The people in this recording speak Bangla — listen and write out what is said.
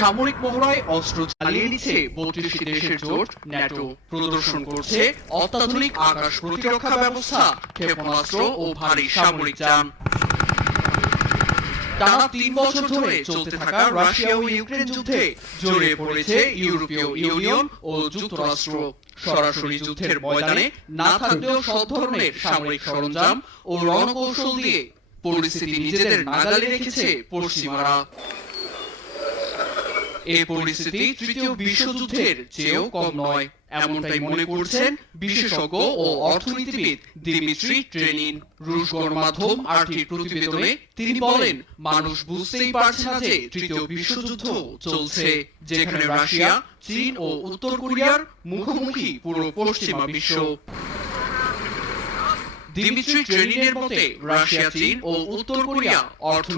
সামরিক মহড়ায় অস্ত্র চালিয়ে দিচ্ছে ৩২টি দেশের জোট ন্যাটো। প্রদর্শন করছে অত্যাধুনিক আকাশ প্রতিরক্ষা ব্যবস্থা, ক্ষেপণাস্ত্র ও ভারী সামরিক যান। টানা ৩ বছর ধরে চলতে থাকা রাশিয়া ও ইউক্রেন যুদ্ধে জড়িয়ে পড়েছে ইউরোপীয় ইউনিয়ন ও যুক্তরাষ্ট্র। সরাসরি যুদ্ধের ময়দানে না থাকলেও সব ধরনের সামরিক সরঞ্জাম ও রণকৌশল দিয়ে পরিস্থিতি নিজেদের নাগালে রেখেছে পশ্চিমারা। এই পরিস্থিতি তৃতীয় বিশ্বযুদ্ধের চেয়েও কম নয়, এমনটাই মনে করছেন বিশেষজ্ঞ ও অর্থনীতিবিদ দিমিত্রি ট্রেনিন। রুশ গণমাধ্যম আরটির প্রতিবেদনে তিনি বলেন, মানুষ বুঝতেই পারছে না যে তৃতীয় বিশ্বযুদ্ধ চলছে, যেখানে রাশিয়া, চীন ও উত্তর কোরিয়ার মুখোমুখি পুরো পশ্চিমা বিশ্ব। দিমিত্রি ট্রেনিনের মতে রাশিয়া, চীন ও উত্তর কোরিয়া অর্থ